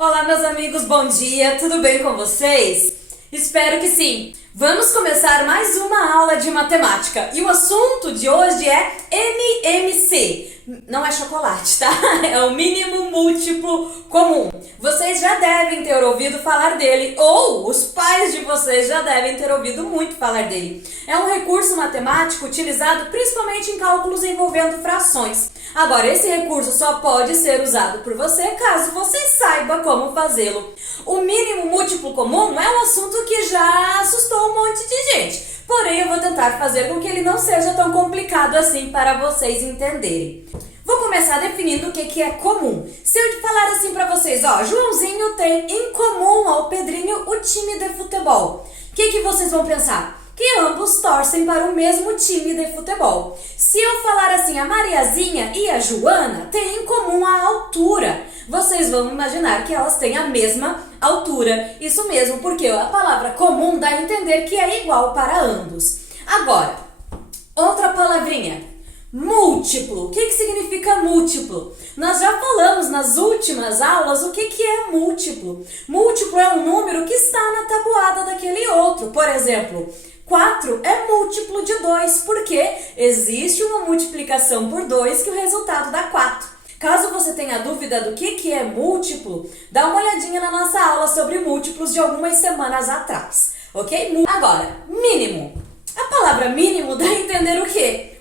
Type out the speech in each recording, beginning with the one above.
Olá, meus amigos, bom dia, tudo bem com vocês? Espero que sim! Vamos começar mais uma aula de matemática e o assunto de hoje é MMC. Não é chocolate, tá? É o mínimo múltiplo comum. Vocês já devem ter ouvido falar dele, ou os pais de vocês já devem ter ouvido muito falar dele. É um recurso matemático utilizado principalmente em cálculos envolvendo frações. Agora, esse recurso só pode ser usado por você caso você saiba como fazê-lo. O mínimo múltiplo comum é um assunto que já assustou um monte de gente. Porém, eu vou tentar fazer com que ele não seja tão complicado assim para vocês entenderem. Vou começar definindo o que é comum. Se eu falar assim para vocês, Joãozinho tem em comum ao Pedrinho o time de futebol. O que vocês vão pensar? Que ambos torcem para o mesmo time de futebol. Se eu falar assim, a Mariazinha e a Joana têm em comum a altura, vocês vão imaginar que elas têm a mesma altura. Isso mesmo, porque a palavra comum dá a entender que é igual para ambos. Agora, outra palavrinha, múltiplo. O que significa múltiplo? Nós já falamos nas últimas aulas o que é múltiplo. Múltiplo é um número que está na tabuada daquele outro. Por exemplo, 4 é múltiplo de 2, porque existe uma multiplicação por 2 que o resultado dá 4. Caso você tenha dúvida do que é múltiplo, dá uma olhadinha na nossa aula sobre múltiplos de algumas semanas atrás, ok? Agora, mínimo. A palavra mínimo dá a entender o quê?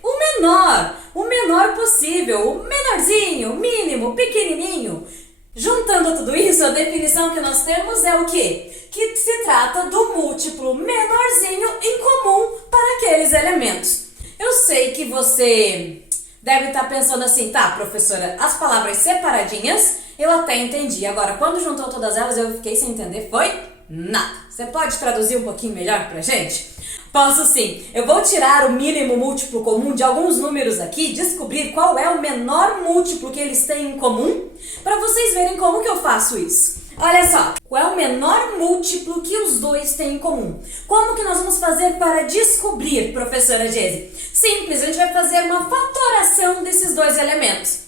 O menor possível, o menorzinho, mínimo, pequenininho. Juntando tudo isso, a definição que nós temos é o quê? Que se trata do múltiplo menorzinho em comum para aqueles elementos. Eu sei que você deve estar pensando assim, tá, professora, as palavras separadinhas eu até entendi. Agora, quando juntou todas elas, eu fiquei sem entender, foi nada. Você pode traduzir um pouquinho melhor pra gente? Posso sim. Eu vou tirar o mínimo múltiplo comum de alguns números aqui, descobrir qual é o menor múltiplo que eles têm em comum, para vocês verem como que eu faço isso. Olha só, qual é o menor múltiplo que os dois têm em comum? Como que nós vamos fazer para descobrir, professora Geise? Simples, a gente vai fazer uma fatoração desses dois elementos.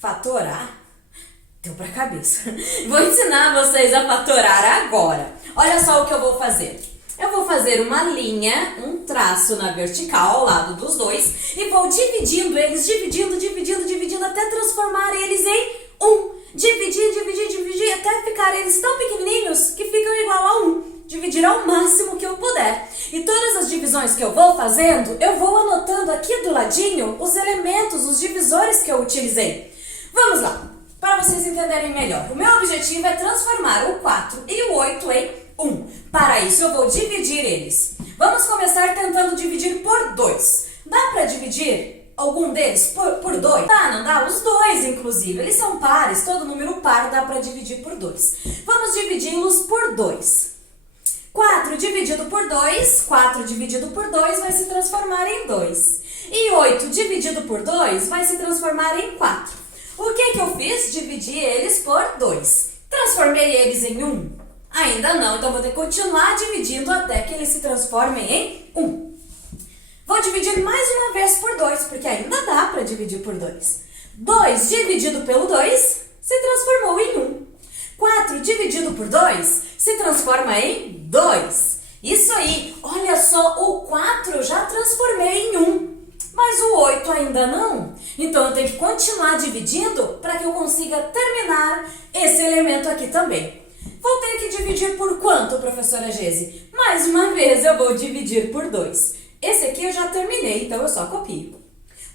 Fatorar? Deu pra cabeça. Vou ensinar vocês a fatorar agora. Olha só o que eu vou fazer. Eu vou fazer uma linha, um traço na vertical ao lado dos dois e vou dividindo eles, dividindo até transformar eles em 1. Dividir até ficar eles tão pequenininhos que ficam igual a 1. Dividir ao máximo que eu puder. E todas as divisões que eu vou fazendo, eu vou anotando aqui do ladinho os elementos, os divisores que eu utilizei. Vamos lá, para vocês entenderem melhor. O meu objetivo é transformar o 4 e o 8 em 1. Para isso, eu vou dividir eles. Vamos começar tentando dividir por 2. Dá para dividir algum deles por 2? Dá, não dá? Os dois, inclusive. Eles são pares. Todo número par dá para dividir por 2. Vamos dividi-los por 2. 4 dividido por 2. 4 dividido por 2 vai se transformar em 2. E 8 dividido por 2 vai se transformar em 4. O que eu fiz? Dividi eles por 2. Transformei eles em 1? Ainda não, então vou ter que continuar dividindo até que eles se transformem em 1. Vou dividir mais uma vez por 2, porque ainda dá para dividir por 2. 2 dividido pelo 2 se transformou em 1. 4 dividido por 2 se transforma em 2. Isso aí, olha só, o 4 eu já transformei em 1, mas o 8 ainda não. Então eu tenho que continuar dividindo para que eu consiga terminar esse elemento aqui também. Vou ter que dividir por quanto, professora Geise? Mais uma vez eu vou dividir por 2. Esse aqui eu já terminei, então eu só copio.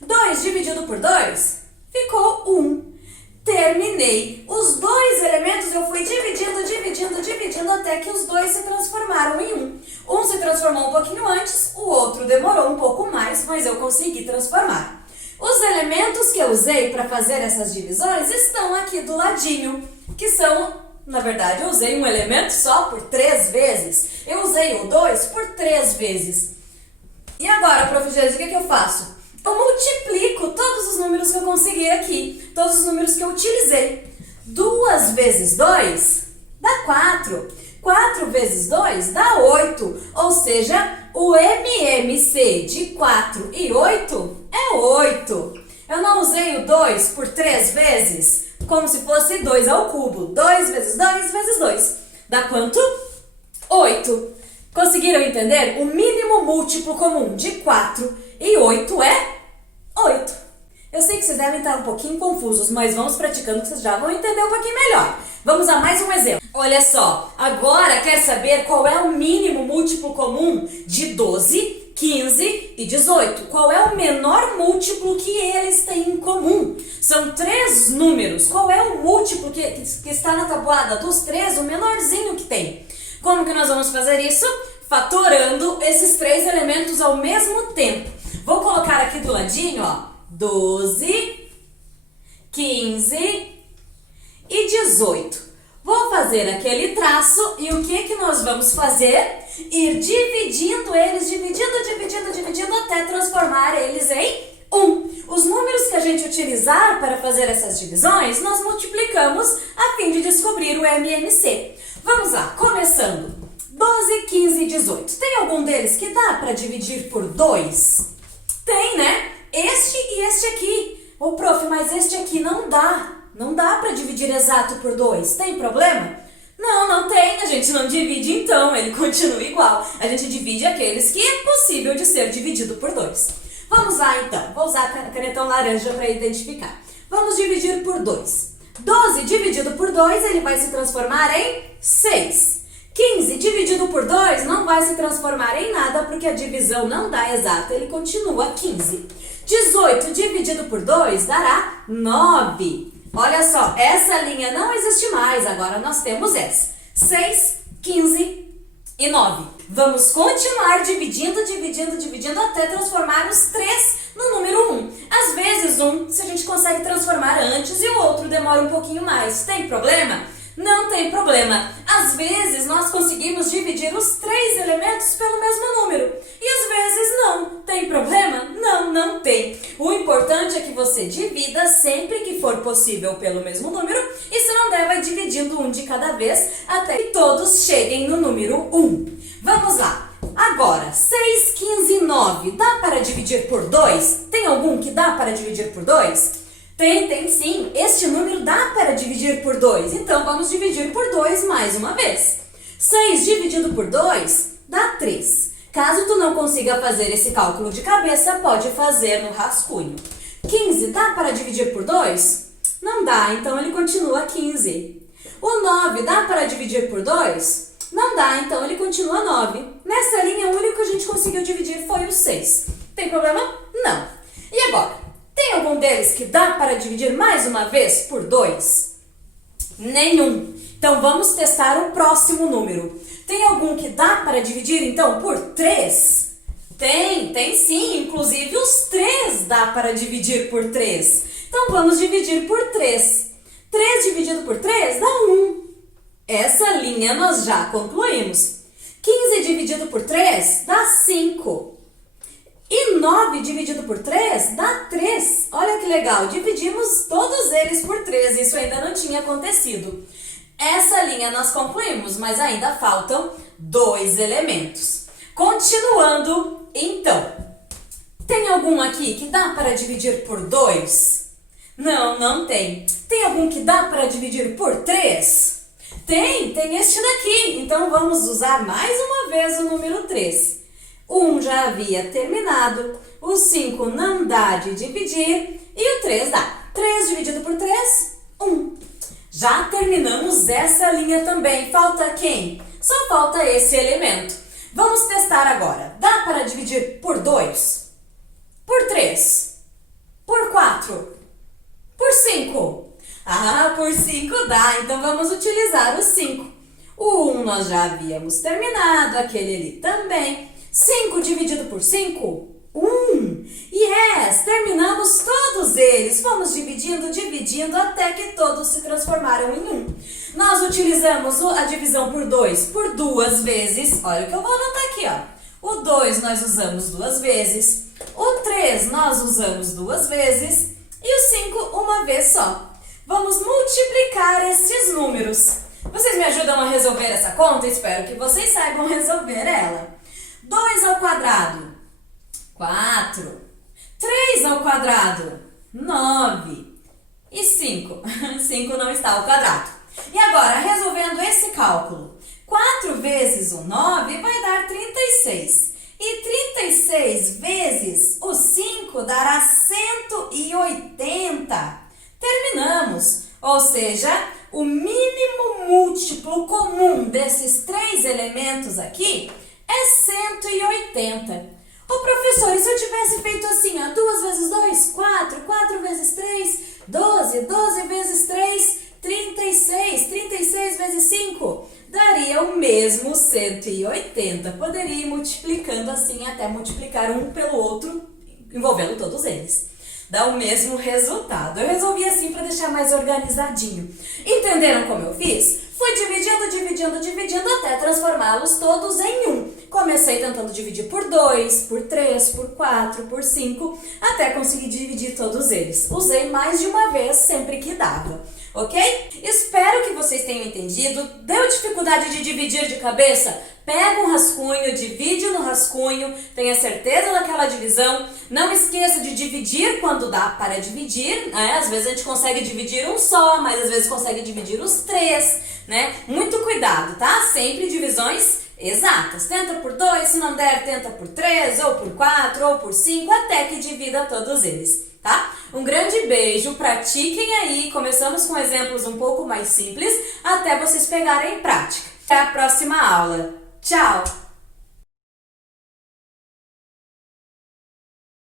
2 dividido por 2 ficou 1. Terminei. Os dois elementos eu fui dividindo até que os dois se transformaram em 1. Um se transformou um pouquinho antes, o outro demorou um pouco mais, mas eu consegui transformar. Os elementos que eu usei para fazer essas divisões estão aqui do ladinho, que são... Na verdade, eu usei um elemento só por 3 vezes. Eu usei o 2 por 3 vezes. E agora, prof. Geise, o que eu faço? Eu multiplico todos os números que eu consegui aqui. Todos os números que eu utilizei. 2 vezes 2 dá 4. 4 vezes 2 dá 8. Ou seja, o MMC de 4 e 8 é 8. Eu não usei o 2 por 3 vezes? como se fosse 2 ao cubo. 2 vezes 2 vezes 2. Dá quanto? 8. Conseguiram entender? O mínimo múltiplo comum de 4 e 8 é 8. Eu sei que vocês devem estar um pouquinho confusos, mas vamos praticando que vocês já vão entender um pouquinho melhor. Vamos a mais um exemplo. Olha só, agora quer saber qual é o mínimo múltiplo comum de 12, 15 e 18? Qual é o menor múltiplo que eles têm em comum? São 3 números. Qual é o múltiplo que está na tabuada? Dos 3, o menorzinho que tem. Como que nós vamos fazer isso? Fatorando esses 3 elementos ao mesmo tempo. Vou colocar aqui do ladinho, ó, 12, 15 e 18. Vou fazer aquele traço e o que nós vamos fazer? Ir dividindo eles, dividindo até transformar eles em 1. Os números que a gente utilizar para fazer essas divisões, nós multiplicamos a fim de descobrir o MMC. Vamos lá, começando. 12, 15 e 18. Tem algum deles que dá para dividir por 2? Tem, né? Este e este aqui. Ô, prof, mas este aqui não dá. Não dá para dividir exato por 2. Tem problema? Não, não tem. A gente não divide então, ele continua igual. A gente divide aqueles que é possível de ser dividido por 2. Vamos lá então. Vou usar a canetão laranja para identificar. Vamos dividir por 2. 12 dividido por 2, ele vai se transformar em 6. 15 dividido por 2 não vai se transformar em nada porque a divisão não dá exata, ele continua 15. 18 dividido por 2 dará 9. Olha só, essa linha não existe mais, agora nós temos essa. 6, 15 e 9. Vamos continuar dividindo até transformar os 3 no número 1. Às vezes se a gente consegue transformar antes e o outro demora um pouquinho mais. Tem problema? Não tem problema. Às vezes nós conseguimos dividir os 3 elementos pelo mesmo número. E às vezes não. Tem problema? Não, não tem. O importante é que você divida sempre que for possível pelo mesmo número. E se não der, vai dividindo um de cada vez até que todos cheguem no número 1. Vamos lá. Agora, 6, 15 e 9. Dá para dividir por 2? Tem algum que dá para dividir por 2? Tem sim. Este número dá para dividir por 2. Então, vamos dividir por 2 mais uma vez. 6 dividido por 2 dá 3. Caso tu não consiga fazer esse cálculo de cabeça, pode fazer no rascunho. 15 dá para dividir por 2? Não dá, então ele continua 15. O 9 dá para dividir por 2? Não dá, então ele continua 9. Nessa linha, o único que a gente conseguiu dividir foi o 6. Tem problema? Não. E agora? Tem algum deles que dá para dividir mais uma vez por 2? Nenhum. Então, vamos testar o próximo número. Tem algum que dá para dividir, então, por 3? Tem sim. Inclusive, os 3 dá para dividir por 3. Então, vamos dividir por 3. 3 dividido por 3 dá 1. Essa linha nós já concluímos. 15 dividido por 3 dá 5. E 9 dividido por 3 dá 3. Olha que legal, dividimos todos eles por 3. Isso ainda não tinha acontecido. Essa linha nós concluímos, mas ainda faltam 2 elementos. Continuando, então. Tem algum aqui que dá para dividir por 2? Não, não tem. Tem algum que dá para dividir por 3? Tem este daqui. Então, vamos usar mais uma vez o número 3. O 1 já havia terminado, o 5 não dá de dividir e o 3 dá. 3 dividido por 3, 1. Já terminamos essa linha também. Falta quem? Só falta esse elemento. Vamos testar agora. Dá para dividir por 2? Por 3? Por 4? Por 5? Ah, por 5 dá. Então vamos utilizar o 5. O 1 nós já havíamos terminado, aquele ali também. 5 dividido por 5? 1. Yes! Terminamos todos eles. Vamos dividindo até que todos se transformaram em 1. Nós utilizamos a divisão por 2 por 2 vezes. Olha o que eu vou anotar aqui, ó. O 2 nós usamos 2 vezes. O 3 nós usamos 2 vezes. E o 5 uma vez só. Vamos multiplicar esses números. Vocês me ajudam a resolver essa conta? Espero que vocês saibam resolver ela. 2 ao quadrado, 4. 3 ao quadrado, 9. E 5? 5 não está ao quadrado. E agora, resolvendo esse cálculo, 4 vezes o 9 vai dar 36. E 36 vezes o 5 dará 180. Terminamos. Ou seja, o mínimo múltiplo comum desses 3 elementos aqui é 180. Ô professor, e se eu tivesse feito assim, ó, 2 vezes 2, 4, 4 vezes 3, 12, 12 vezes 3, 36, 36 vezes 5, daria o mesmo 180. Poderia ir multiplicando assim até multiplicar um pelo outro, envolvendo todos eles. Dá o mesmo resultado. Eu resolvi assim para deixar mais organizadinho. Entenderam como eu fiz? Fui dividindo até transformá-los todos em 1. Comecei tentando dividir por 2, por 3, por 4, por 5, até conseguir dividir todos eles. Usei mais de uma vez sempre que dava, ok? Espero que vocês tenham entendido. Deu dificuldade de dividir de cabeça? Pega um rascunho, divide no rascunho, tenha certeza daquela divisão. Não esqueça de dividir quando dá para dividir, né? Às vezes a gente consegue dividir um só, mas às vezes consegue dividir os 3, né? Muito cuidado, tá? Sempre divisões exatas. Tenta por 2, se não der, tenta por 3, ou por 4, ou por 5, até que divida todos eles, tá? Um grande beijo, pratiquem aí. Começamos com exemplos um pouco mais simples, até vocês pegarem em prática. Até a próxima aula. Tchau!